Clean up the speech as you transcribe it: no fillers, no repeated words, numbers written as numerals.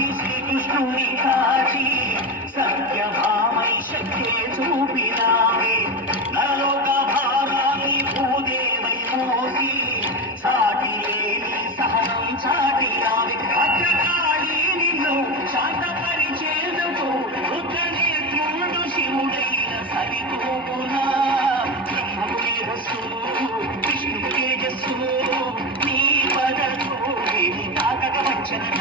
కాచి శ్రీకృష్ణుని కాచి సత్యభామై శక్తే చూపినావే నరలోక భారాన్ని భూదేవై మోసి సాటి లేని సహనం చాటినావే భద్రకాళి నిన్ను శాంతపరిచేందుకు రుద్రనేత్రుడు శివుడైన సరితూపునా బ్రహ్మకు మేధస్సు విష్ణు తేజస్సు నీ పదకు తాకక వచ్చిన